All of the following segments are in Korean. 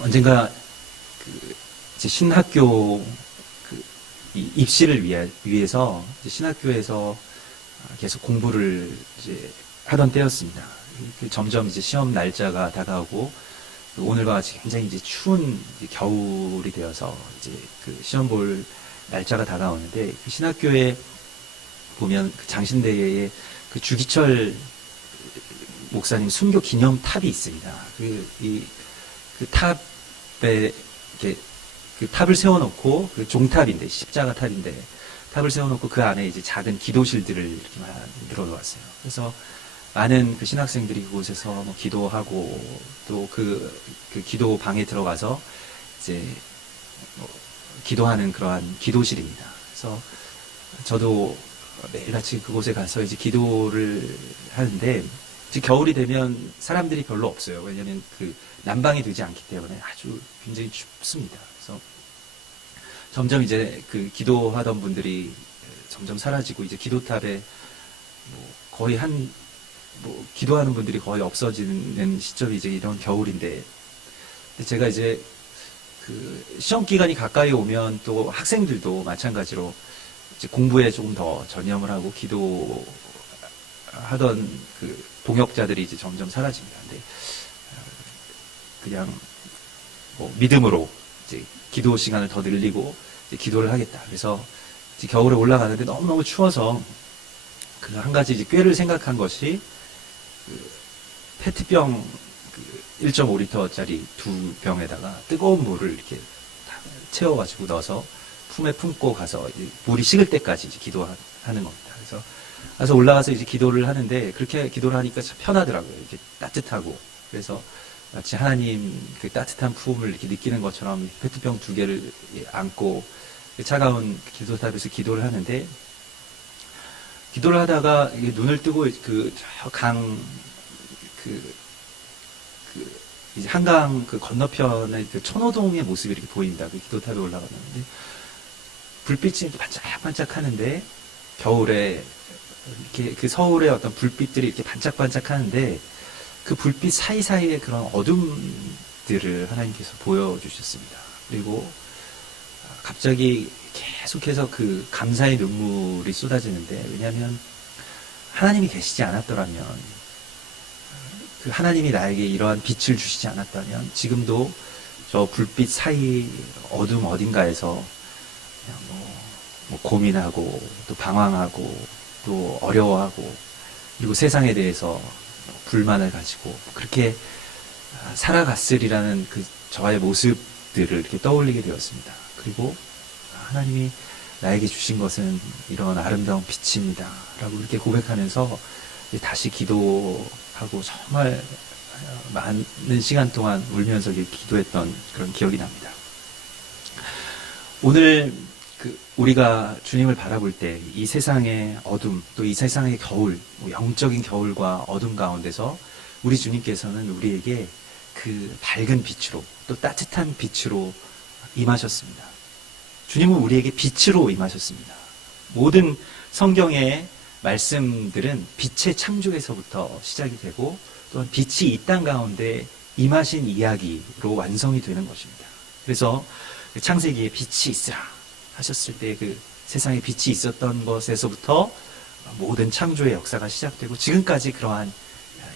언젠가 이제 신학교 이 입시를 위해서 이제 신학교에서 계속 공부를 이제 하던 때였습니다. 점점 이제 시험 날짜가 다가오고 오늘과 같이 굉장히 이제 추운 이제 겨울이 되어서 이제 시험 볼 날짜가 다가오는데 신학교에 보면 장신대에 주기철 목사님 순교 기념 탑이 있습니다. 탑에 이렇게 탑을 세워놓고 종탑인데 십자가 탑인데 탑을 세워놓고 그 안에 이제 작은 기도실들을 이렇게 만들어 놓았어요. 그래서 많은 신학생들이 그곳에서 뭐 기도하고 또 기도 방에 들어가서 이제 뭐 기도하는 그러한 기도실입니다. 그래서 저도 매일같이 그곳에 가서 이제 기도를 하는데 이제 겨울이 되면 사람들이 별로 없어요. 왜냐하면 난방이 되지 않기 때문에 아주 굉장히 춥습니다. 그래서 점점 이제 기도하던 분들이 점점 사라지고 이제 기도탑에 거의 기도하는 분들이 거의 없어지는 시점이 이제 이런 겨울인데, 제가 이제 시험 기간이 가까이 오면 또 학생들도 마찬가지로 이제 공부에 조금 더 전념을 하고 기도하던 동역자들이 이제 점점 사라집니다. 근데 그냥 믿음으로 이제 기도 시간을 더 늘리고 이제 기도를 하겠다. 그래서 이제 겨울에 올라가는데 너무너무 추워서 한 가지 이제 꾀를 생각한 것이 페트병 1.5리터짜리 두 병에다가 뜨거운 물을 이렇게 채워가지고 넣어서 품에 품고 가서 이제 물이 식을 때까지 이제 기도하는 겁니다. 그래서 올라가서 이제 기도를 하는데 그렇게 기도를 하니까 참 편하더라고요. 이렇게 따뜻하고. 그래서 마치 하나님 따뜻한 품을 이렇게 느끼는 것처럼 페트병 두 개를 안고 차가운 기도탑에서 기도를 하는데, 기도를 하다가 눈을 뜨고 이제 한강 건너편의 천호동의 모습이 이렇게 보입니다. 기도탑에 올라가는데 불빛이 반짝반짝 하는데, 겨울에 이렇게 서울의 어떤 불빛들이 이렇게 반짝반짝 하는데 그 불빛 사이사이에 그런 어둠들을 하나님께서 보여주셨습니다. 그리고 갑자기 계속해서 감사의 눈물이 쏟아지는데, 왜냐하면 하나님이 계시지 않았더라면, 하나님이 나에게 이러한 빛을 주시지 않았다면 지금도 저 불빛 사이 어둠 어딘가에서 그냥 고민하고 또 방황하고 또 어려워하고 그리고 세상에 대해서 불만을 가지고 그렇게 살아갔으리라는 저의 모습들을 이렇게 떠올리게 되었습니다. 그리고 하나님이 나에게 주신 것은 이런 아름다운 빛입니다 라고 이렇게 고백하면서 다시 기도하고 정말 많은 시간 동안 울면서 기도했던 그런 기억이 납니다. 오늘 우리가 주님을 바라볼 때 이 세상의 어둠, 또 이 세상의 겨울, 영적인 겨울과 어둠 가운데서 우리 주님께서는 우리에게 밝은 빛으로 또 따뜻한 빛으로 임하셨습니다. 주님은 우리에게 빛으로 임하셨습니다. 모든 성경의 말씀들은 빛의 창조에서부터 시작이 되고 또한 빛이 이 땅 가운데 임하신 이야기로 완성이 되는 것입니다. 그래서 창세기에 빛이 있으라 하셨을 때 세상에 빛이 있었던 것에서부터 모든 창조의 역사가 시작되고 지금까지 그러한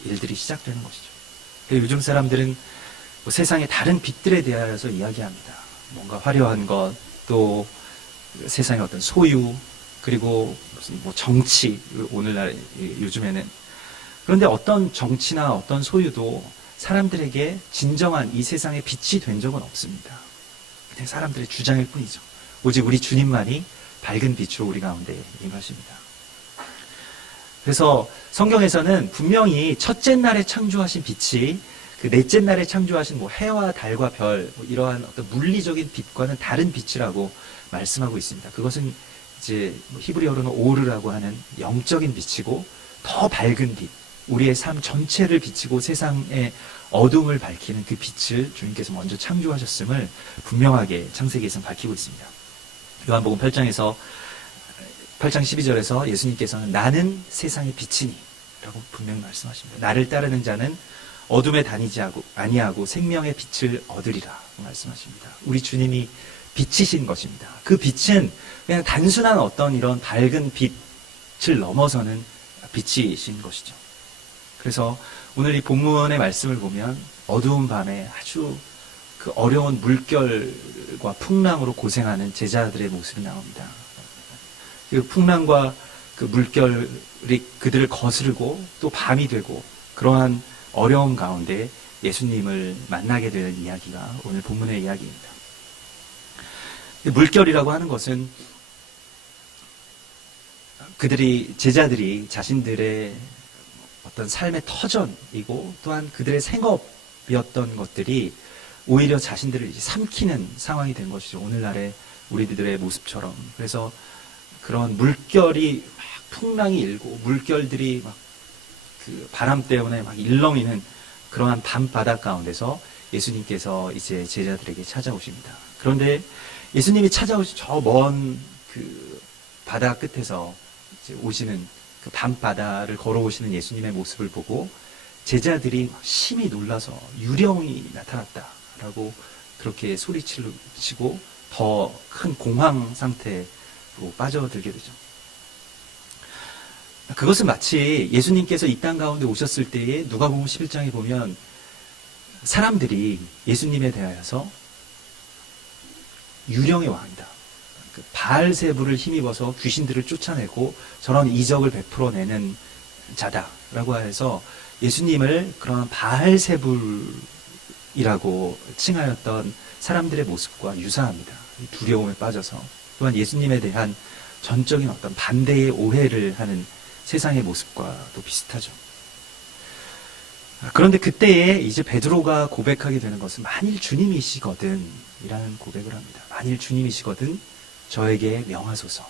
일들이 시작되는 것이죠. 요즘 사람들은 세상의 다른 빛들에 대하여서 이야기합니다. 뭔가 화려한 것, 또 세상의 어떤 소유, 그리고 무슨 정치, 오늘날 요즘에는. 그런데 어떤 정치나 어떤 소유도 사람들에게 진정한 이 세상의 빛이 된 적은 없습니다. 그냥 사람들의 주장일 뿐이죠. 오직 우리 주님만이 밝은 빛으로 우리 가운데 임하십니다. 그래서 성경에서는 분명히 첫째 날에 창조하신 빛이 넷째 날에 창조하신 해와 달과 별, 이러한 어떤 물리적인 빛과는 다른 빛이라고 말씀하고 있습니다. 그것은 이제 히브리어로는 오르라고 하는 영적인 빛이고 더 밝은 빛, 우리의 삶 전체를 비치고 세상의 어둠을 밝히는 그 빛을 주님께서 먼저 창조하셨음을 분명하게 창세기에서는 밝히고 있습니다. 요한복음 8장 12절에서 예수님께서는 나는 세상의 빛이니 라고 분명히 말씀하십니다. 나를 따르는 자는 어둠에 다니지 아니하고 생명의 빛을 얻으리라 말씀하십니다. 우리 주님이 빛이신 것입니다. 그 빛은 그냥 단순한 어떤 이런 밝은 빛을 넘어서는 빛이신 것이죠. 그래서 오늘 이 본문의 말씀을 보면 어두운 밤에 아주 그 어려운 물결과 풍랑으로 고생하는 제자들의 모습이 나옵니다. 그 풍랑과 그 물결이 그들을 거스르고 또 밤이 되고 그러한 어려움 가운데 예수님을 만나게 되는 이야기가 오늘 본문의 이야기입니다. 물결이라고 하는 것은 제자들이 자신들의 어떤 삶의 터전이고 또한 그들의 생업이었던 것들이 오히려 자신들을 삼키는 상황이 된 것이죠. 오늘날의 우리들의 모습처럼. 그래서 그런 물결이 막 풍랑이 일고 물결들이 막 그 바람 때문에 막 일렁이는 그러한 밤바다 가운데서 예수님께서 이제 제자들에게 찾아오십니다. 그런데 예수님이 찾아오신 저 먼 그 바다 끝에서 이제 오시는 그 밤바다를 걸어오시는 예수님의 모습을 보고 제자들이 심히 놀라서 유령이 나타났다라고 그렇게 소리치고 더 큰 공황 상태로 빠져들게 되죠. 그것은 마치 예수님께서 이 땅 가운데 오셨을 때에 누가복음 11장에 보면 사람들이 예수님에 대하여서 유령의 왕이다. 그 바알세불을 힘입어서 귀신들을 쫓아내고 저런 이적을 베풀어내는 자다라고 해서 예수님을 그런 바알세불이라고 칭하였던 사람들의 모습과 유사합니다. 두려움에 빠져서 또한 예수님에 대한 전적인 어떤 반대의 오해를 하는 세상의 모습과 또 비슷하죠. 그런데 그때에 이제 베드로가 고백하게 되는 것은 만일 주님이시거든 이라는 고백을 합니다. 만일 주님이시거든 저에게 명하소서.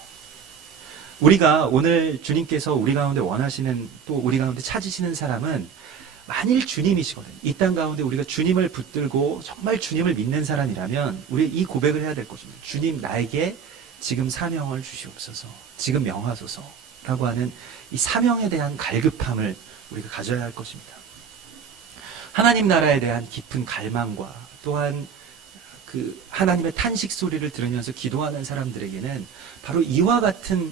우리가 오늘 주님께서 우리 가운데 원하시는 또 우리 가운데 찾으시는 사람은 만일 주님이시거든 이 땅 가운데 우리가 주님을 붙들고 정말 주님을 믿는 사람이라면 우리 이 고백을 해야 될 것입니다. 주님 나에게 지금 사명을 주시옵소서. 지금 명하소서 라고 하는 이 사명에 대한 갈급함을 우리가 가져야 할 것입니다. 하나님 나라에 대한 깊은 갈망과 또한 그 하나님의 탄식 소리를 들으면서 기도하는 사람들에게는 바로 이와 같은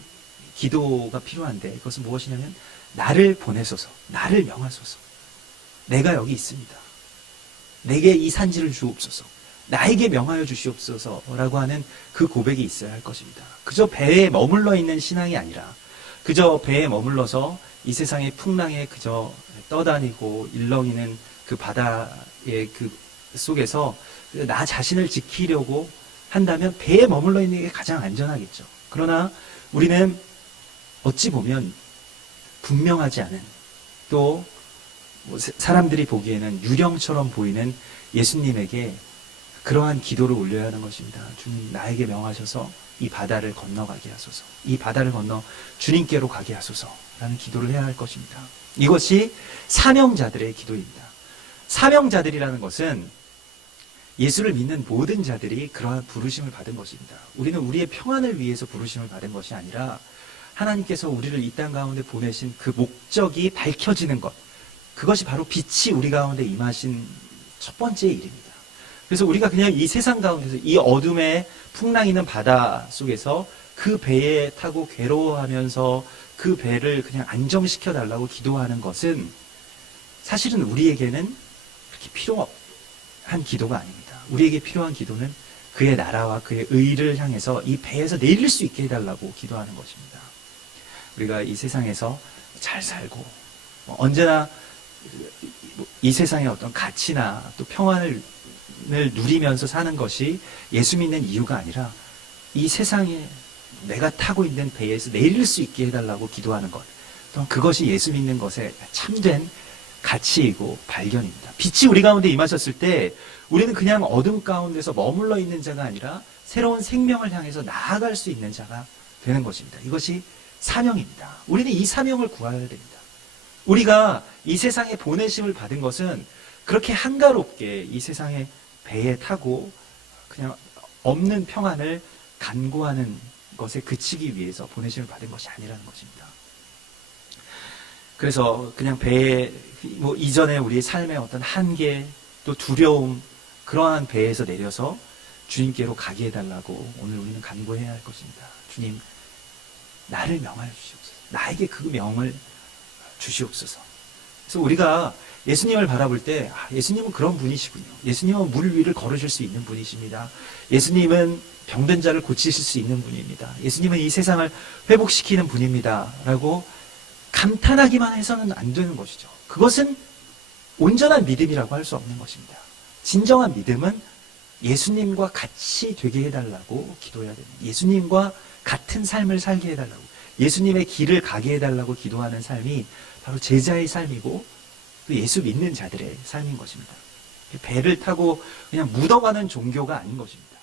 기도가 필요한데 그것은 무엇이냐면 나를 보내소서, 나를 명하소서. 내가 여기 있습니다. 내게 이 산지를 주옵소서. 나에게 명하여 주시옵소서라고 하는 그 고백이 있어야 할 것입니다. 그저 배에 머물러 있는 신앙이 아니라 그저 배에 머물러서 이 세상의 풍랑에 그저 떠다니고 일렁이는 그 바다의 그 속에서 나 자신을 지키려고 한다면 배에 머물러 있는 게 가장 안전하겠죠. 그러나 우리는 어찌 보면 분명하지 않은 또 사람들이 보기에는 유령처럼 보이는 예수님에게 그러한 기도를 올려야 하는 것입니다. 주님 나에게 명하셔서 이 바다를 건너가게 하소서. 이 바다를 건너 주님께로 가게 하소서라는 기도를 해야 할 것입니다. 이것이 사명자들의 기도입니다. 사명자들이라는 것은 예수를 믿는 모든 자들이 그러한 부르심을 받은 것입니다. 우리는 우리의 평안을 위해서 부르심을 받은 것이 아니라 하나님께서 우리를 이 땅 가운데 보내신 그 목적이 밝혀지는 것, 그것이 바로 빛이 우리 가운데 임하신 첫 번째 일입니다. 그래서 우리가 그냥 이 세상 가운데서 이 어둠에 풍랑 있는 바다 속에서 그 배에 타고 괴로워하면서 그 배를 그냥 안정시켜 달라고 기도하는 것은 사실은 우리에게는 그렇게 필요한 기도가 아닙니다. 우리에게 필요한 기도는 그의 나라와 그의 의를 향해서 이 배에서 내릴 수 있게 해달라고 기도하는 것입니다. 우리가 이 세상에서 잘 살고 언제나 이 세상의 어떤 가치나 또 평안을 누리면서 사는 것이 예수 믿는 이유가 아니라 이 세상에 내가 타고 있는 배에서 내릴 수 있게 해달라고 기도하는 것, 또한 그것이 예수 믿는 것의 참된 가치이고 발견입니다. 빛이 우리 가운데 임하셨을 때 우리는 그냥 어둠 가운데서 머물러 있는 자가 아니라 새로운 생명을 향해서 나아갈 수 있는 자가 되는 것입니다. 이것이 사명입니다. 우리는 이 사명을 구해야 됩니다. 우리가 이 세상에 보내심을 받은 것은 그렇게 한가롭게 이 세상의 배에 타고 그냥 없는 평안을 간구하는 것에 그치기 위해서 보내심을 받은 것이 아니라는 것입니다. 그래서 그냥 배에 뭐 이전에 우리의 삶의 어떤 한계 또 두려움 그러한 배에서 내려서 주님께로 가게 해달라고 오늘 우리는 간구해야 할 것입니다. 주님 나를 명하여 주시옵소서. 나에게 그 명을 주시옵소서. 그래서 우리가 예수님을 바라볼 때 예수님은 그런 분이시군요. 예수님은 물 위를 걸으실 수 있는 분이십니다. 예수님은 병든 자를 고치실 수 있는 분입니다. 예수님은 이 세상을 회복시키는 분입니다. 라고 감탄하기만 해서는 안 되는 것이죠. 그것은 온전한 믿음이라고 할 수 없는 것입니다. 진정한 믿음은 예수님과 같이 되게 해달라고 기도해야 됩니다. 예수님과 같은 삶을 살게 해달라고, 예수님의 길을 가게 해달라고 기도하는 삶이 바로 제자의 삶이고 또 예수 믿는 자들의 삶인 것입니다. 배를 타고 그냥 묻어가는 종교가 아닌 것입니다.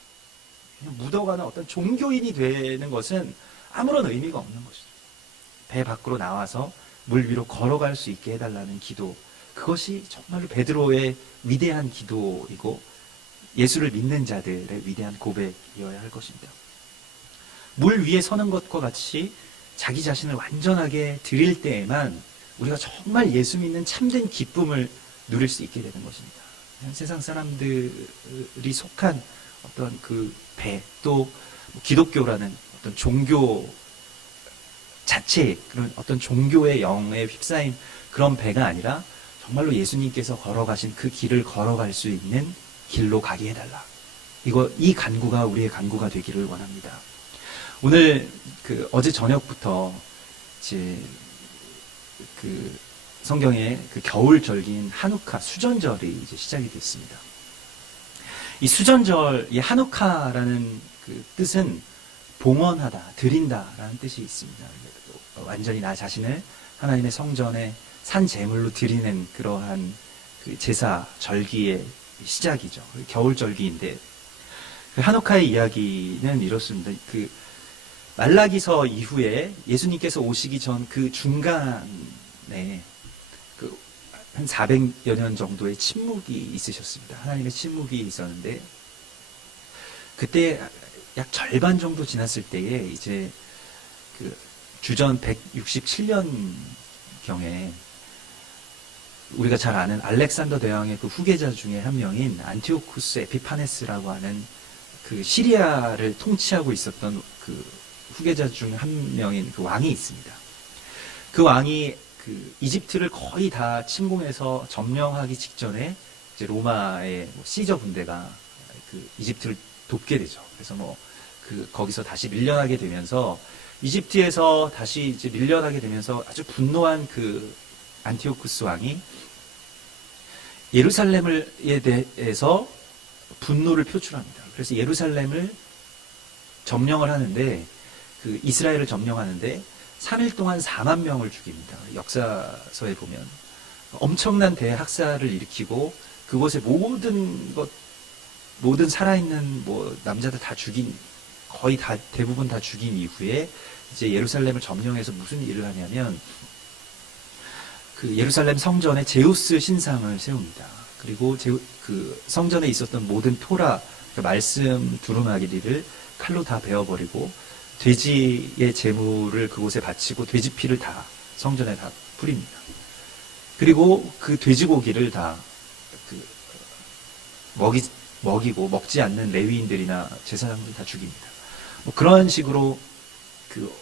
그냥 묻어가는 어떤 종교인이 되는 것은 아무런 의미가 없는 것이죠. 배 밖으로 나와서 물 위로 걸어갈 수 있게 해달라는 기도, 그것이 정말로 베드로의 위대한 기도이고 예수를 믿는 자들의 위대한 고백이어야 할 것입니다. 물 위에 서는 것과 같이 자기 자신을 완전하게 드릴 때에만 우리가 정말 예수 믿는 참된 기쁨을 누릴 수 있게 되는 것입니다. 세상 사람들이 속한 어떤 그 배, 또 기독교라는 어떤 종교 자체의 그런 어떤 종교의 영에 휩싸인 그런 배가 아니라 정말로 예수님께서 걸어가신 그 길을 걸어갈 수 있는 길로 가게 해달라. 이 간구가 우리의 간구가 되기를 원합니다. 오늘 어제 저녁부터 이제 성경의 겨울 절기인 한우카 수전절이 이제 시작이 됐습니다. 이 수전절, 이 한우카라는 뜻은 봉헌하다, 드린다라는 뜻이 있습니다. 완전히 나 자신을 하나님의 성전에 산 제물로 드리는 그러한 제사 절기의 시작이죠. 겨울 절기인데 한우카의 이야기는 이렇습니다. 말라기서 이후에 예수님께서 오시기 전 그 중간에 한 400여 년 정도의 침묵이 있으셨습니다. 하나님의 침묵이 있었는데 그때 약 절반 정도 지났을 때에 이제 주전 167년경에 우리가 잘 아는 알렉산더 대왕의 후계자 중에 한 명인 안티오쿠스 에피파네스라고 하는 시리아를 통치하고 있었던 후계자 중 한 명인 왕이 있습니다. 그 왕이 이집트를 거의 다 침공해서 점령하기 직전에 이제 로마의 시저 군대가 이집트를 돕게 되죠. 그래서 거기서 다시 밀려나게 되면서 이집트에서 다시 이제 밀려나게 되면서 아주 분노한 안티오쿠스 왕이 예루살렘에 대해서 분노를 표출합니다. 그래서 예루살렘을 점령을 하는데 이스라엘을 점령하는데 3일 동안 4만 명을 죽입니다. 역사서에 보면 엄청난 대학살을 일으키고 그곳의 모든 살아있는 남자들 다 죽인, 거의 다 대부분 다 죽인 이후에 이제 예루살렘을 점령해서 무슨 일을 하냐면 예루살렘 성전에 제우스 신상을 세웁니다. 그리고 성전에 있었던 모든 토라, 말씀 두루마기를 칼로 다 베어버리고 돼지의 제물을 그곳에 바치고 돼지 피를 다 성전에 다 뿌립니다. 그리고 돼지고기를 다 먹이고 먹지 않는 레위인들이나 제사장들 다 죽입니다. 그런 식으로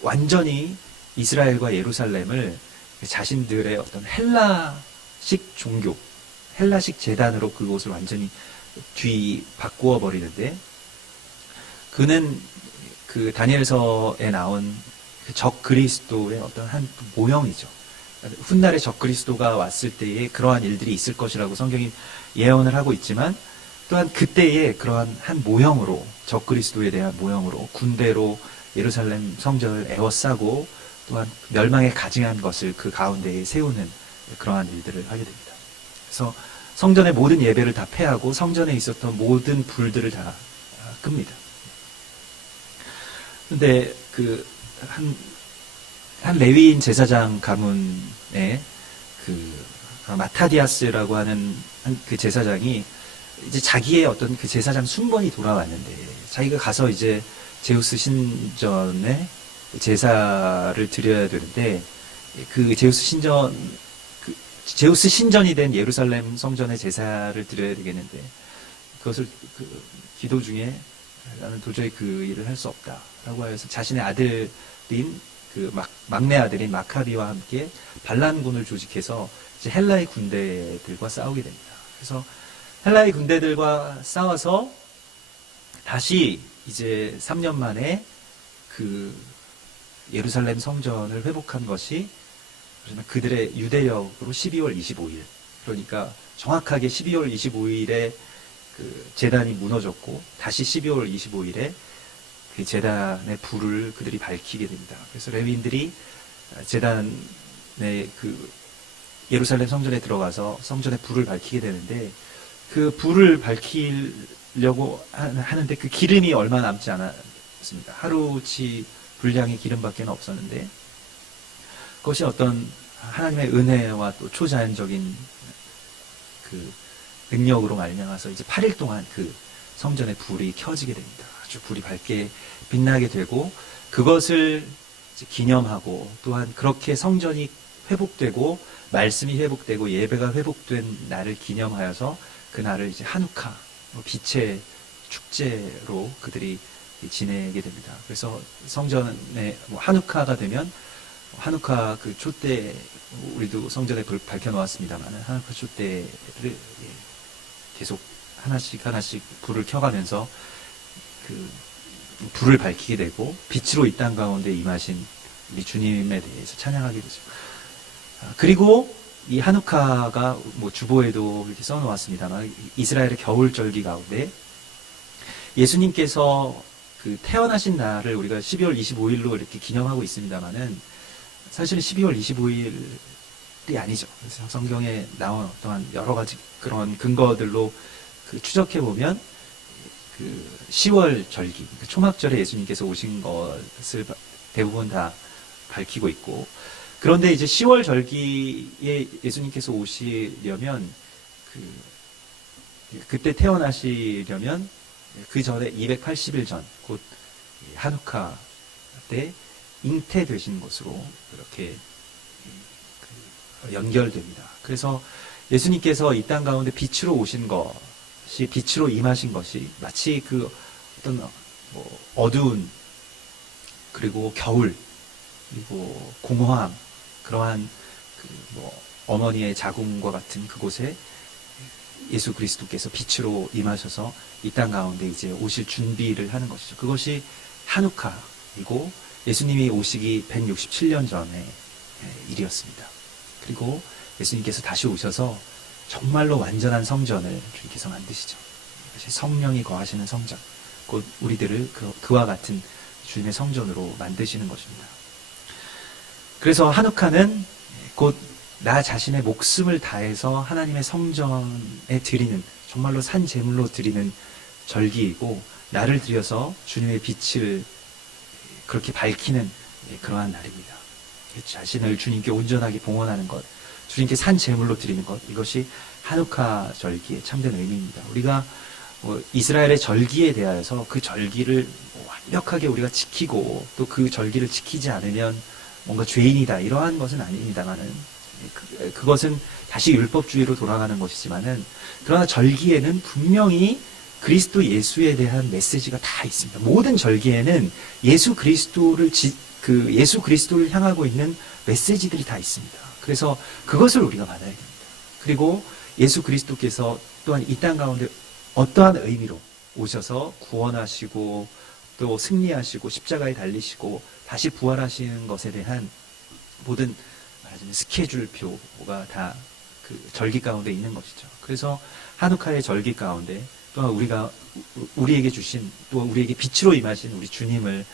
완전히 이스라엘과 예루살렘을 자신들의 어떤 헬라식 종교, 헬라식 재단으로 그곳을 완전히 뒤바꾸어 버리는데 그는 다니엘서에 나온 적 그리스도의 어떤 한 모형이죠. 훗날에 적 그리스도가 왔을 때에 그러한 일들이 있을 것이라고 성경이 예언을 하고 있지만 또한 그때의 그러한 한 모형으로, 적 그리스도에 대한 모형으로 군대로 예루살렘 성전을 에워싸고 또한 멸망에 가증한 것을 그 가운데에 세우는 그러한 일들을 하게 됩니다. 그래서 성전의 모든 예배를 다 폐하고 성전에 있었던 모든 불들을 다 끕니다. 근데 한 레위인 제사장 가문에 마타디아스라고 하는 그 제사장이 이제 자기의 어떤 제사장 순번이 돌아왔는데 자기가 가서 이제 제우스 신전에 제사를 드려야 되는데 그 제우스 신전이 된 예루살렘 성전의 제사를 드려야 되겠는데 그것을 기도 중에 나는 도저히 그 일을 할 수 없다라고 하여서 자신의 아들인 막내 아들인 마카비와 함께 반란군을 조직해서 이제 헬라의 군대들과 싸우게 됩니다. 그래서 헬라의 군대들과 싸워서 다시 이제 3년 만에 그 예루살렘 성전을 회복한 것이 그들의 유대력으로 12월 25일, 그러니까 정확하게 12월 25일에 그 제단이 무너졌고 다시 12월 25일에 그 제단의 불을 그들이 밝히게 됩니다. 그래서 레위인들이 제단의 그 예루살렘 성전에 들어가서 성전에 불을 밝히게 되는데 그 불을 밝히려고 하는데 그 기름이 얼마 남지 않았습니다. 하루치 분량의 기름밖에 없었는데 그것이 어떤 하나님의 은혜와 또 초자연적인 그 능력으로 말미암아서 이제 8일 동안 그 성전의 불이 켜지게 됩니다. 아주 불이 밝게 빛나게 되고 그것을 이제 기념하고 또한 그렇게 성전이 회복되고 말씀이 회복되고 예배가 회복된 날을 기념하여서 그 날을 이제 하누카 빛의 축제로 그들이 지내게 됩니다. 그래서 성전에 하누카가 되면 하누카 그 촛대 우리도 성전에 불 밝혀 놓았습니다만 하누카 촛대를 계속 하나씩 불을 켜가면서 그 불을 밝히게 되고 빛으로 이 땅 가운데 임하신 우리 주님에 대해서 찬양하게 되죠. 그리고 이 하누카가 뭐 주보에도 이렇게 써놓았습니다만 이스라엘의 겨울절기 가운데 예수님께서 그 태어나신 날을 우리가 12월 25일로 이렇게 기념하고 있습니다만은 사실은 12월 25일이 아니죠. 그래서 성경에 나온 어떠한 여러 가지 그런 근거들로 그 추적해 보면 그 10월 절기, 그 초막절에 예수님께서 오신 것을 대부분 다 밝히고 있고, 그런데 이제 10월 절기에 예수님께서 오시려면 그때 태어나시려면 그 전에 280일 전, 곧 하누카 때 잉태되신 것으로 이렇게 연결됩니다. 그래서 예수님께서 이 땅 가운데 빛으로 오신 것이, 빛으로 임하신 것이 마치 그 어떤 어두운, 그리고 겨울, 그리고 공허함, 그러한 어머니의 자궁과 같은 그곳에 예수 그리스도께서 빛으로 임하셔서 이 땅 가운데 이제 오실 준비를 하는 것이죠. 그것이 하누카이고 예수님이 오시기 167년 전의 일이었습니다. 그리고 예수님께서 다시 오셔서 정말로 완전한 성전을 주님께서 만드시죠. 이것이 성령이 거하시는 성전, 곧 우리들을 그와 같은 주님의 성전으로 만드시는 것입니다. 그래서 하누카는 곧 나 자신의 목숨을 다해서 하나님의 성전에 드리는, 정말로 산 제물로 드리는 절기이고, 나를 들여서 주님의 빛을 그렇게 밝히는 그러한 날입니다. 자신을 주님께 온전하게 봉헌하는 것, 주님께 산 제물로 드리는 것, 이것이 하누카 절기의 참된 의미입니다. 우리가 이스라엘의 절기에 대하여서 그 절기를 완벽하게 우리가 지키고 또 그 절기를 지키지 않으면 뭔가 죄인이다, 이러한 것은 아닙니다만은, 그것은 다시 율법주의로 돌아가는 것이지만은, 그러나 절기에는 분명히 그리스도 예수에 대한 메시지가 다 있습니다. 모든 절기에는 예수 그리스도를 향하고 있는 메시지들이 다 있습니다. 그래서 그것을 우리가 받아야 됩니다. 그리고 예수 그리스도께서 또한 이 땅 가운데 어떠한 의미로 오셔서 구원하시고 또 승리하시고 십자가에 달리시고 다시 부활하시는 것에 대한 모든 말하자면 스케줄표가 다 그 절기 가운데 있는 것이죠. 그래서 하누카의 절기 가운데 또한 우리에게 주신, 또 우리에게 빛으로 임하신 우리 주님을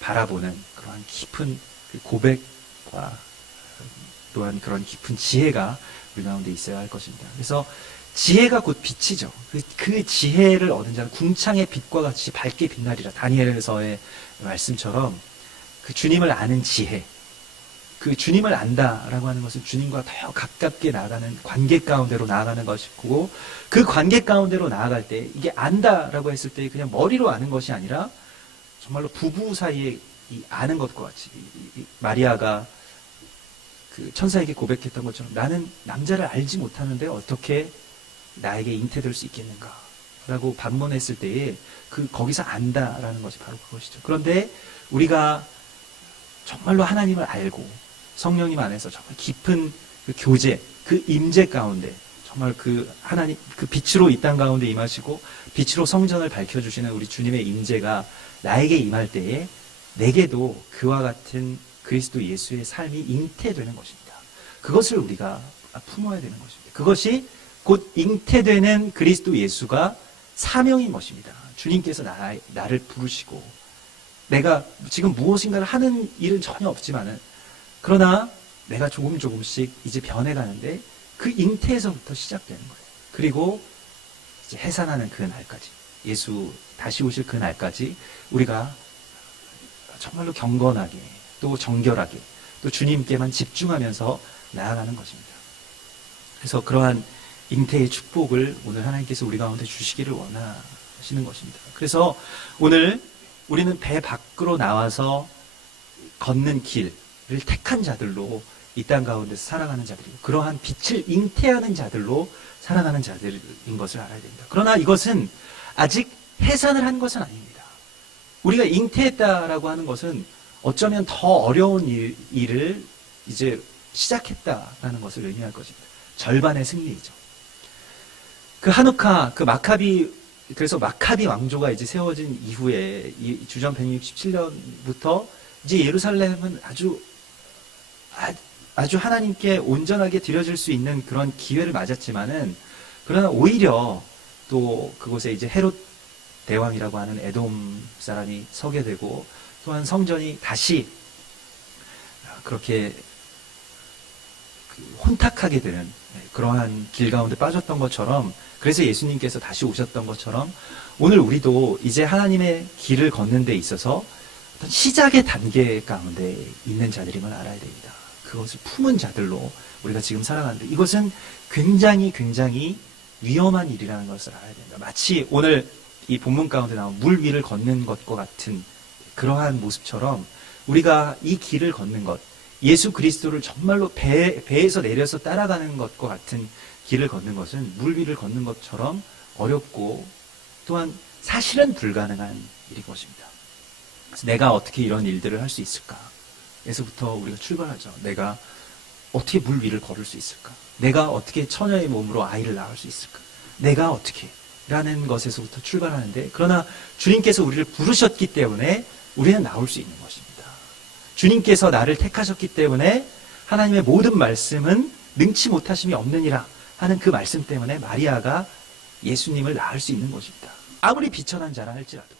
바라보는 그러한 깊은 그 고백과 또한 그런 깊은 지혜가 우리 가운데 있어야 할 것입니다. 그래서 지혜가 곧 빛이죠. 그 지혜를 얻은 자는 궁창의 빛과 같이 밝게 빛나리라. 다니엘서의 말씀처럼 그 주님을 아는 지혜, 그 주님을 안다라고 하는 것은 주님과 더 가깝게 나아가는 관계 가운데로 나아가는 것이고, 그 관계 가운데로 나아갈 때, 이게 안다라고 했을 때 그냥 머리로 아는 것이 아니라 정말로 부부 사이에 이 아는 것과 같이, 마리아가 그 천사에게 고백했던 것처럼 나는 남자를 알지 못하는데 어떻게 나에게 잉태될 수 있겠는가? 라고 반문했을 때에 거기서 안다라는 것이 바로 그것이죠. 그런데 우리가 정말로 하나님을 알고 성령님 안에서 정말 깊은 그 교제, 그 임재 가운데 정말 그 하나님, 그 빛으로 이 땅 가운데 임하시고 빛으로 성전을 밝혀주시는 우리 주님의 임재가 나에게 임할 때에 내게도 그와 같은 그리스도 예수의 삶이 잉태되는 것입니다. 그것을 우리가 품어야 되는 것입니다. 그것이 곧 잉태되는 그리스도 예수가 사명인 것입니다. 주님께서 나를 부르시고 내가 지금 무엇인가를 하는 일은 전혀 없지만은 그러나 내가 조금씩 이제 변해가는데 그 잉태에서부터 시작되는 거예요. 그리고 이제 해산하는 그 날까지, 예수 다시 오실 그 날까지 우리가 정말로 경건하게 또 정결하게 또 주님께만 집중하면서 나아가는 것입니다. 그래서 그러한 잉태의 축복을 오늘 하나님께서 우리 가운데 주시기를 원하시는 것입니다. 그래서 오늘 우리는 배 밖으로 나와서 걷는 길을 택한 자들로 이 땅 가운데서 살아가는 자들이고 그러한 빛을 잉태하는 자들로 살아가는 자들인 것을 알아야 됩니다. 그러나 이것은 아직 해산을 한 것은 아닙니다. 우리가 잉태했다라고 하는 것은 어쩌면 더 어려운 일을 이제 시작했다라는 것을 의미할 것입니다. 절반의 승리이죠. 그 하누카, 그 마카비, 그래서 마카비 왕조가 이제 세워진 이후에 주전 167년부터 이제 예루살렘은 아주 하나님께 온전하게 드려질 수 있는 그런 기회를 맞았지만은 그러나 오히려 또 그곳에 이제 헤롯 대왕이라고 하는 에돔 사람이 서게 되고 또한 성전이 다시 그렇게 혼탁하게 되는 그러한 길 가운데 빠졌던 것처럼 그래서 예수님께서 다시 오셨던 것처럼 오늘 우리도 이제 하나님의 길을 걷는 데 있어서 어떤 시작의 단계 가운데 있는 자들임을 알아야 됩니다. 그것을 품은 자들로 우리가 지금 살아가는데 이것은 굉장히 위험한 일이라는 것을 알아야 됩니다. 마치 오늘 이 본문 가운데 나온 물 위를 걷는 것과 같은 그러한 모습처럼 우리가 이 길을 걷는 것, 예수 그리스도를 정말로 배에서 내려서 따라가는 것과 같은 길을 걷는 것은 물 위를 걷는 것처럼 어렵고 또한 사실은 불가능한 일인 것입니다. 그래서 내가 어떻게 이런 일들을 할 수 있을까? 에서부터 우리가 출발하죠. 내가 어떻게 물 위를 걸을 수 있을까? 내가 어떻게 처녀의 몸으로 아이를 낳을 수 있을까? 내가 어떻게? 라는 것에서부터 출발하는데 그러나 주님께서 우리를 부르셨기 때문에 우리는 나올 수 있는 것입니다. 주님께서 나를 택하셨기 때문에 하나님의 모든 말씀은 능치 못하심이 없느니라 하는 그 말씀 때문에 마리아가 예수님을 낳을 수 있는 것입니다. 아무리 비천한 자라 할지라도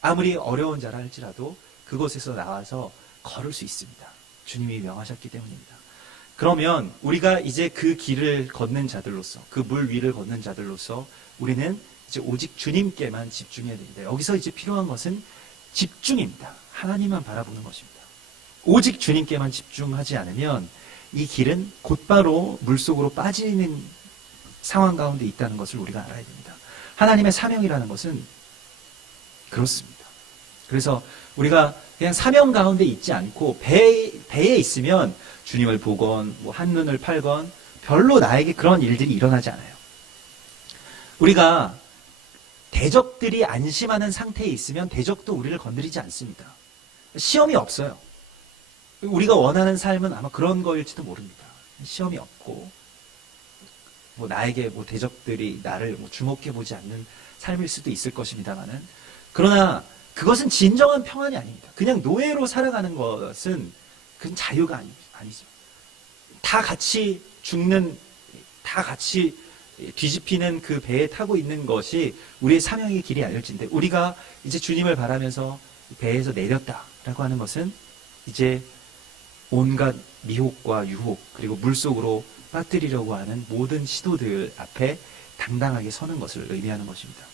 아무리 어려운 자라 할지라도 그곳에서 나와서 걸을 수 있습니다. 주님이 명하셨기 때문입니다. 그러면 우리가 이제 그 길을 걷는 자들로서 그 물 위를 걷는 자들로서 우리는 이제 오직 주님께만 집중해야 됩니다. 여기서 이제 필요한 것은 집중입니다. 하나님만 바라보는 것입니다. 오직 주님께만 집중하지 않으면 이 길은 곧바로 물속으로 빠지는 상황 가운데 있다는 것을 우리가 알아야 됩니다. 하나님의 사명이라는 것은 그렇습니다. 그래서 우리가 그냥 사명 가운데 있지 않고 배에 있으면 주님을 보건 뭐 한눈을 팔건 별로 나에게 그런 일들이 일어나지 않아요. 우리가 대적들이 안심하는 상태에 있으면 대적도 우리를 건드리지 않습니다. 시험이 없어요. 우리가 원하는 삶은 아마 그런 거일지도 모릅니다. 시험이 없고 뭐 나에게 뭐 대적들이 나를 뭐 주목해보지 않는 삶일 수도 있을 것입니다만은 그러나 그것은 진정한 평안이 아닙니다. 그냥 노예로 살아가는 것은 그건 자유가 아니죠. 다 같이 죽는, 다 같이 뒤집히는 그 배에 타고 있는 것이 우리의 사명의 길이 아닐진데 우리가 이제 주님을 바라면서 배에서 내렸다라고 하는 것은 이제 온갖 미혹과 유혹 그리고 물속으로 빠뜨리려고 하는 모든 시도들 앞에 당당하게 서는 것을 의미하는 것입니다.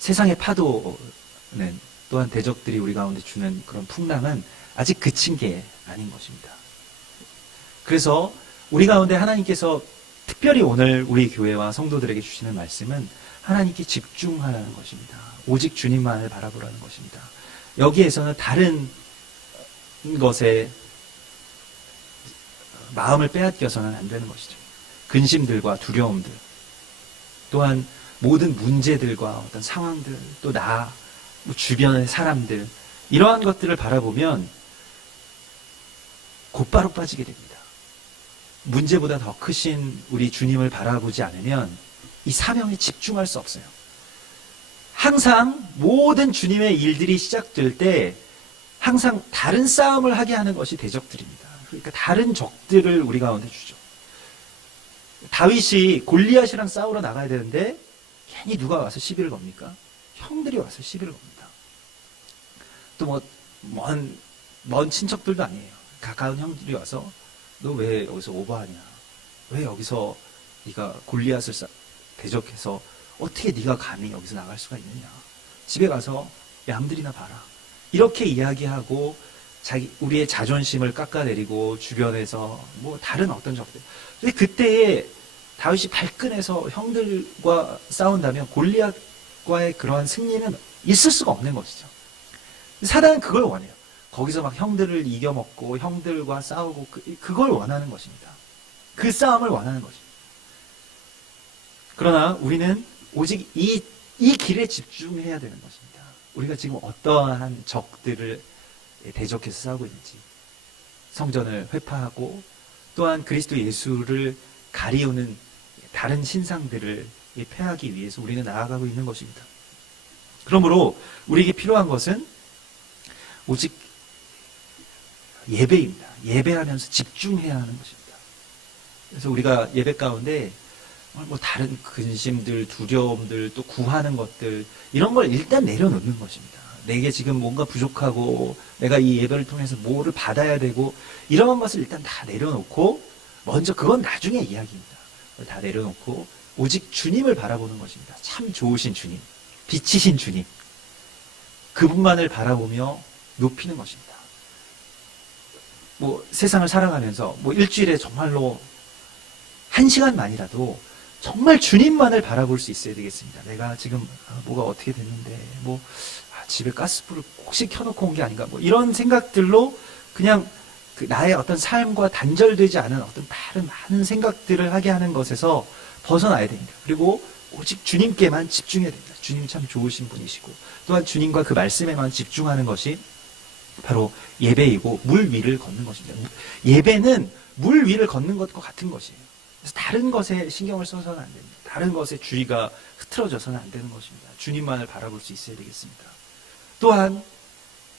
세상의 파도는 또한 대적들이 우리 가운데 주는 그런 풍랑은 아직 그친 게 아닌 것입니다. 그래서 우리 가운데 하나님께서 특별히 오늘 우리 교회와 성도들에게 주시는 말씀은 하나님께 집중하라는 것입니다. 오직 주님만을 바라보라는 것입니다. 여기에서는 다른 것에 마음을 빼앗겨서는 안 되는 것이죠. 근심들과 두려움들, 또한 모든 문제들과 어떤 상황들, 또 뭐 주변의 사람들, 이러한 것들을 바라보면 곧바로 빠지게 됩니다. 문제보다 더 크신 우리 주님을 바라보지 않으면 이 사명에 집중할 수 없어요. 항상 모든 주님의 일들이 시작될 때 항상 다른 싸움을 하게 하는 것이 대적들입니다. 그러니까 다른 적들을 우리 가운데 주죠. 다윗이 골리앗이랑 싸우러 나가야 되는데 괜히 누가 와서 시비를 겁니까? 형들이 와서 시비를 겁니다. 또 먼 친척들도 아니에요. 가까운 형들이 와서 너 왜 여기서 오버하냐? 왜 여기서 네가 골리앗을 대적해서 어떻게 네가 감히 여기서 나갈 수가 있느냐? 집에 가서 양들이나 봐라. 이렇게 이야기하고 우리의 자존심을 깎아내리고 주변에서 뭐 다른 어떤 적들. 근데 그때에 다윗이 발끈해서 형들과 싸운다면 골리앗과의 그러한 승리는 있을 수가 없는 것이죠. 사단은 그걸 원해요. 거기서 막 형들을 이겨먹고 형들과 싸우고 그걸 원하는 것입니다. 그 싸움을 원하는 것입니다. 그러나 우리는 오직 이 길에 집중해야 되는 것입니다. 우리가 지금 어떠한 적들을 대적해서 싸우고 있는지, 성전을 회파하고 또한 그리스도 예수를 가리우는 다른 신상들을 패하기 위해서 우리는 나아가고 있는 것입니다. 그러므로 우리에게 필요한 것은 오직 예배입니다. 예배하면서 집중해야 하는 것입니다. 그래서 우리가 예배 가운데 뭐 다른 근심들, 두려움들, 또 구하는 것들, 이런 걸 일단 내려놓는 것입니다. 내게 지금 뭔가 부족하고 내가 이 예배를 통해서 뭐를 받아야 되고 이런 것을 일단 다 내려놓고, 먼저 그건 나중에 이야기입니다. 다 내려놓고 오직 주님을 바라보는 것입니다. 참 좋으신 주님, 빛이신 주님, 그분만을 바라보며 높이는 것입니다. 뭐 세상을 살아가면서 뭐 일주일에 정말로 1시간만이라도 정말 주님만을 바라볼 수 있어야 되겠습니다. 내가 지금 뭐가 어떻게 됐는데 뭐 집에 가스불을 혹시 켜놓고 온 게 아닌가, 뭐 이런 생각들로 그냥 나의 어떤 삶과 단절되지 않은 어떤 다른 많은 생각들을 하게 하는 것에서 벗어나야 됩니다. 그리고 오직 주님께만 집중해야 됩니다. 주님이 참 좋으신 분이시고 또한 주님과 그 말씀에만 집중하는 것이 바로 예배이고 물 위를 걷는 것입니다. 예배는 물 위를 걷는 것과 같은 것이에요. 그래서 다른 것에 신경을 써서는 안 됩니다. 다른 것에 주의가 흐트러져서는 안 되는 것입니다. 주님만을 바라볼 수 있어야 되겠습니다. 또한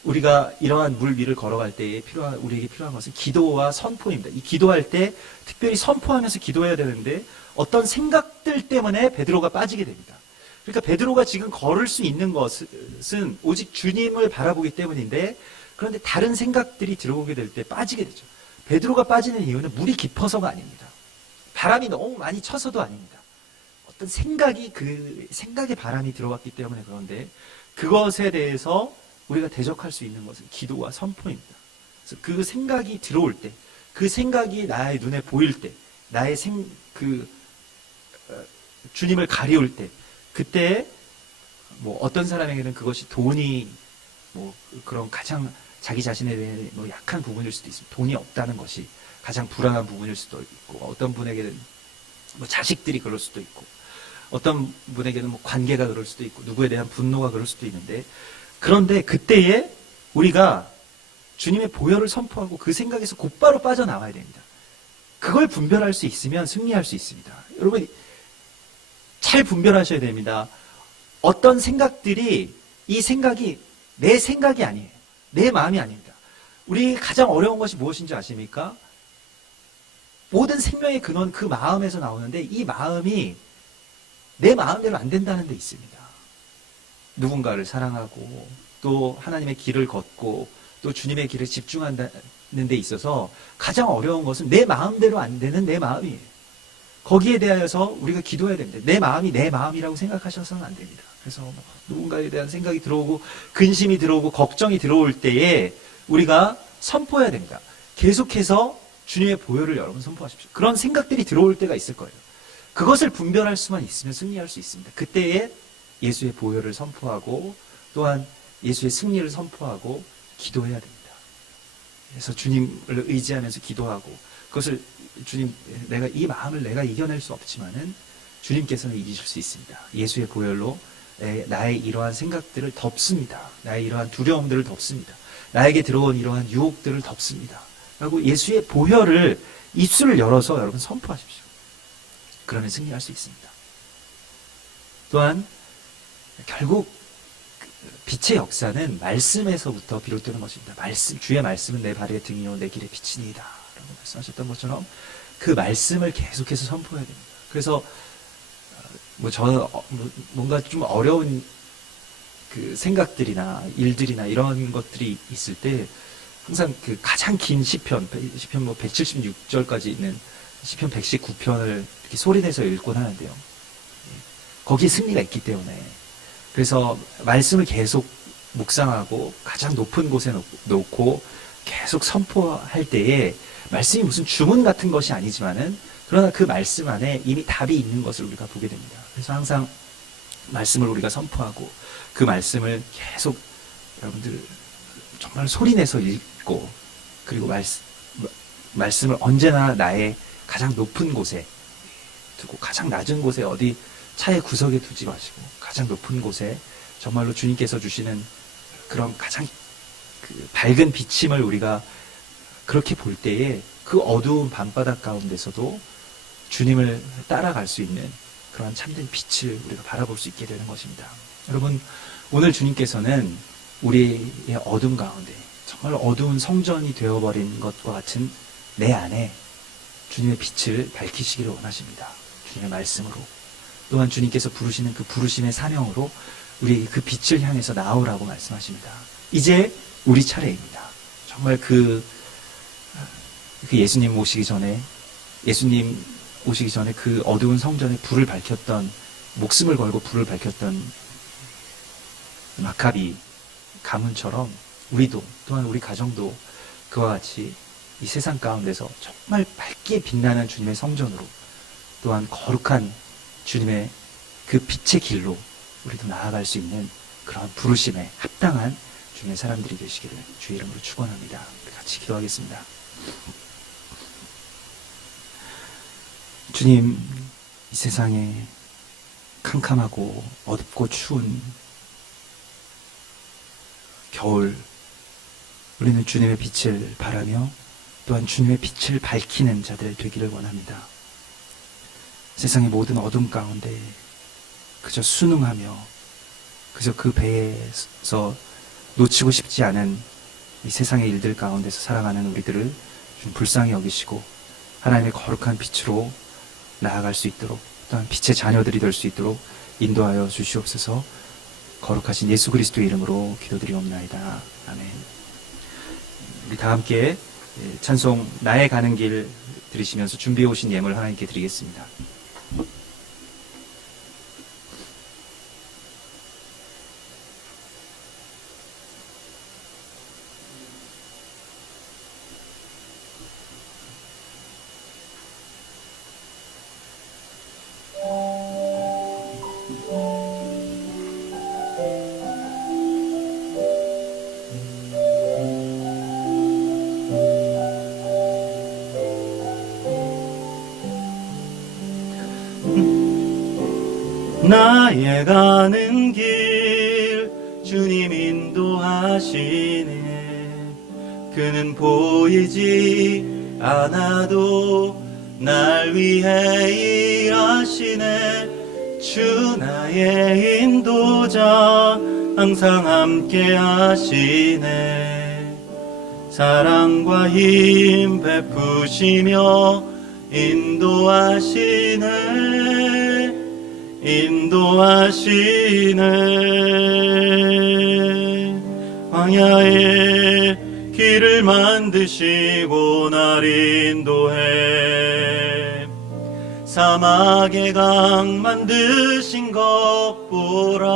우리가 이러한 물 위를 걸어갈 때에 우리에게 필요한 것은 기도와 선포입니다. 이 기도할 때 특별히 선포하면서 기도해야 되는데 어떤 생각들 때문에 베드로가 빠지게 됩니다. 그러니까 베드로가 지금 걸을 수 있는 것은 오직 주님을 바라보기 때문인데, 그런데 다른 생각들이 들어오게 될 때 빠지게 되죠. 베드로가 빠지는 이유는 물이 깊어서가 아닙니다. 바람이 너무 많이 쳐서도 아닙니다. 어떤 그 생각의 바람이 들어왔기 때문에 그런데, 그것에 대해서 우리가 대적할 수 있는 것은 기도와 선포입니다. 그래서 그 생각이 들어올 때, 그 생각이 나의 눈에 보일 때, 나의 주님을 가리울 때, 그때 뭐 어떤 사람에게는 그것이 돈이 뭐 그런 가장 자기 자신에 대해 뭐 약한 부분일 수도 있습니다. 돈이 없다는 것이 가장 불안한 부분일 수도 있고, 어떤 분에게는 뭐 자식들이 그럴 수도 있고, 어떤 분에게는 뭐 관계가 그럴 수도 있고, 누구에 대한 분노가 그럴 수도 있는데, 그런데 그때에 우리가 주님의 보혈을 선포하고 그 생각에서 곧바로 빠져나와야 됩니다. 그걸 분별할 수 있으면 승리할 수 있습니다. 여러분 잘 분별하셔야 됩니다. 어떤 생각들이, 이 생각이 내 생각이 아니에요. 내 마음이 아닙니다. 우리 가장 어려운 것이 무엇인지 아십니까? 모든 생명의 근원 그 마음에서 나오는데, 이 마음이 내 마음대로 안 된다는 데 있습니다. 누군가를 사랑하고 또 하나님의 길을 걷고 또 주님의 길에 집중한다는 데 있어서 가장 어려운 것은 내 마음대로 안 되는 내 마음이에요. 거기에 대하여서 우리가 기도해야 됩니다. 내 마음이 내 마음이라고 생각하셔서는 안 됩니다. 그래서 누군가에 대한 생각이 들어오고 근심이 들어오고 걱정이 들어올 때에 우리가 선포해야 됩니다. 계속해서 주님의 보혈을 여러분 선포하십시오. 그런 생각들이 들어올 때가 있을 거예요. 그것을 분별할 수만 있으면 승리할 수 있습니다. 그때에 예수의 보혈을 선포하고 또한 예수의 승리를 선포하고 기도해야 됩니다. 그래서 주님을 의지하면서 기도하고 그것을 주님, 내가 이 마음을 내가 이겨낼 수 없지만은 주님께서는 이기실 수 있습니다. 예수의 보혈로 나의 이러한 생각들을 덮습니다. 나의 이러한 두려움들을 덮습니다. 나에게 들어온 이러한 유혹들을 덮습니다. 라고 예수의 보혈을 입술을 열어서 여러분 선포하십시오. 그러면 승리할 수 있습니다. 또한 결국 빛의 역사는 말씀에서부터 비롯되는 것입니다. 주의 말씀은 내 발의 등이요 내 길의 빛이니이다 라고 말씀하셨던 것처럼 그 말씀을 계속해서 선포해야 됩니다. 그래서 뭔가 좀 어려운 그 생각들이나 일들이나 이런 것들이 있을 때 항상 그 가장 긴 시편 176절까지 있는 시편 119편을 이렇게 소리내서 읽곤 하는데요. 거기에 승리가 있기 때문에, 그래서 말씀을 계속 묵상하고 가장 높은 곳에 놓고 계속 선포할 때에 말씀이 무슨 주문 같은 것이 아니지만은 그러나 그 말씀 안에 이미 답이 있는 것을 우리가 보게 됩니다. 그래서 항상 말씀을 우리가 선포하고 그 말씀을 계속 여러분들 정말 소리내서 읽고, 그리고 말씀을 언제나 나의 가장 높은 곳에 두고, 가장 낮은 곳에 어디 차의 구석에 두지 마시고 가장 높은 곳에 정말로 주님께서 주시는 그런 가장 그 밝은 비침을 우리가 그렇게 볼 때에 그 어두운 밤바닥 가운데서도 주님을 따라갈 수 있는 그런 참된 빛을 우리가 바라볼 수 있게 되는 것입니다. 여러분, 오늘 주님께서는 우리의 어둠 가운데 정말 어두운 성전이 되어버린 것과 같은 내 안에 주님의 빛을 밝히시기를 원하십니다. 주님의 말씀으로, 또한 주님께서 부르시는 그 부르심의 사명으로 우리에게 그 빛을 향해서 나오라고 말씀하십니다. 이제 우리 차례입니다. 정말 그 예수님 오시기 전에 그 어두운 성전에 불을 밝혔던, 목숨을 걸고 불을 밝혔던 마카비 가문처럼 우리도, 또한 우리 가정도 그와 같이 이 세상 가운데서 정말 밝게 빛나는 주님의 성전으로, 또한 거룩한 주님의 그 빛의 길로 우리도 나아갈 수 있는 그런 부르심에 합당한 주님의 사람들이 되시기를 주의 이름으로 축원합니다. 같이 기도하겠습니다. 주님, 이 세상에 캄캄하고 어둡고 추운 겨울, 우리는 주님의 빛을 바라며 또한 주님의 빛을 밝히는 자들 되기를 원합니다. 세상의 모든 어둠 가운데 그저 순응하며 그저 그 배에서 놓치고 싶지 않은 이 세상의 일들 가운데서 살아가는 우리들을 좀 불쌍히 여기시고 하나님의 거룩한 빛으로 나아갈 수 있도록, 또한 빛의 자녀들이 될 수 있도록 인도하여 주시옵소서. 거룩하신 예수 그리스도의 이름으로 기도드리옵나이다. 아멘. 우리 다 함께 찬송 나의 가는 길 들으시면서 준비해 오신 예물 하나님께 드리겠습니다. 나의 가는 길 주님 인도하시네. 그는 보이지 않아도 날 위해 일하시네. 주 나의 인도자 항상 함께 하시네. 사랑과 힘 베푸시며 인도하시네. 광야에 길을 만드시고 날 인도해. 사막에 강 만드신 것 보라.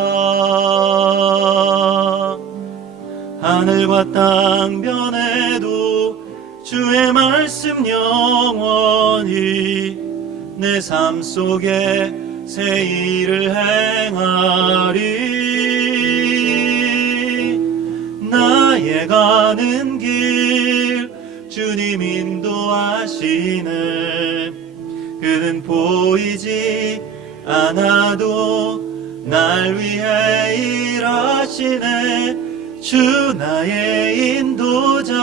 하늘과 땅 변해도 주의 말씀 영원히 내 삶 속에 새 일을 행하리. 나의 가는 길 주 주님 인도하시네. 그는 보이지 않아도 날 위해 일하시네. 주 나의 인도자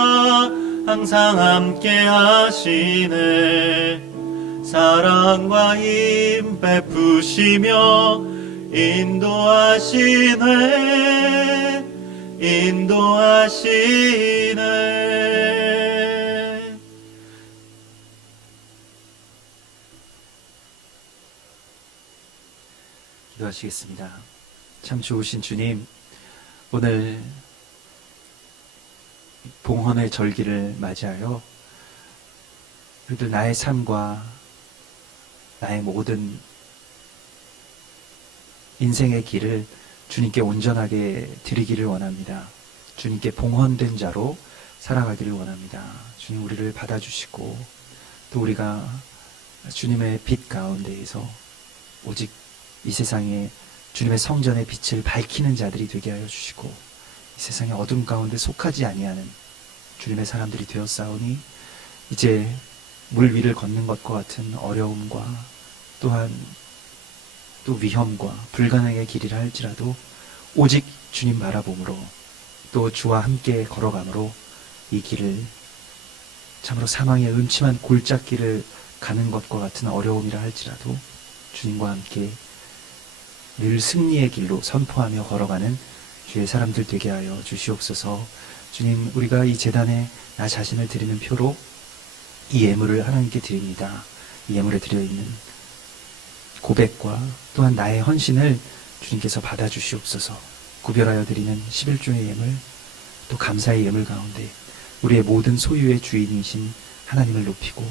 항상 함께 하시네. 사랑과 힘 베푸시며 인도하시네. 인도하시네. 기도하시겠습니다. 참 좋으신 주님, 오늘 봉헌의 절기를 맞이하여 우리들 나의 삶과 나의 모든 인생의 길을 주님께 온전하게 드리기를 원합니다. 주님께 봉헌된 자로 살아가기를 원합니다. 주님, 우리를 받아주시고 또 우리가 주님의 빛 가운데에서 오직 이 세상에 주님의 성전의 빛을 밝히는 자들이 되게 하여 주시고, 이 세상의 어둠 가운데 속하지 아니하는 주님의 사람들이 되었사오니 이제 물 위를 걷는 것과 같은 어려움과 또한 또 위험과 불가능의 길이라 할지라도 오직 주님 바라봄으로 또 주와 함께 걸어감으로 이 길을 참으로 사망의 음침한 골짜기를 가는 것과 같은 어려움이라 할지라도 주님과 함께 늘 승리의 길로 선포하며 걸어가는 주의 사람들 되게 하여 주시옵소서. 주님, 우리가 이 제단에 나 자신을 드리는 표로 이 예물을 하나님께 드립니다. 이 예물에 드려있는 고백과 또한 나의 헌신을 주님께서 받아주시옵소서. 구별하여 드리는 11조의 예물, 또 감사의 예물 가운데 우리의 모든 소유의 주인이신 하나님을 높이고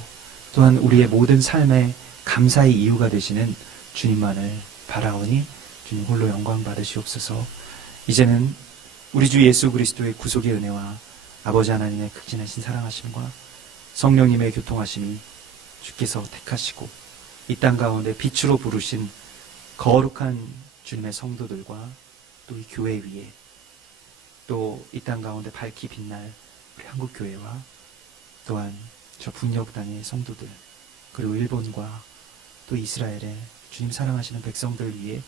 또한 우리의 모든 삶의 감사의 이유가 되시는 주님만을 바라오니 주님 홀로 영광 받으시옵소서. 이제는 우리 주 예수 그리스도의 구속의 은혜와 아버지 하나님의 극진하신 사랑하심과 성령님의 교통하심이 주께서 택하시고 이 땅 가운데 빛으로 부르신 거룩한 주님의 성도들과 또 이 교회 위에 또 이 땅 가운데 밝히 빛날 우리 한국교회와 또한 저 북녘 땅의 성도들 그리고 일본과 또 이스라엘의 주님 사랑하시는 백성들 위에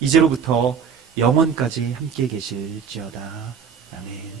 이제로부터 영원까지 함께 계실지어다. 아멘.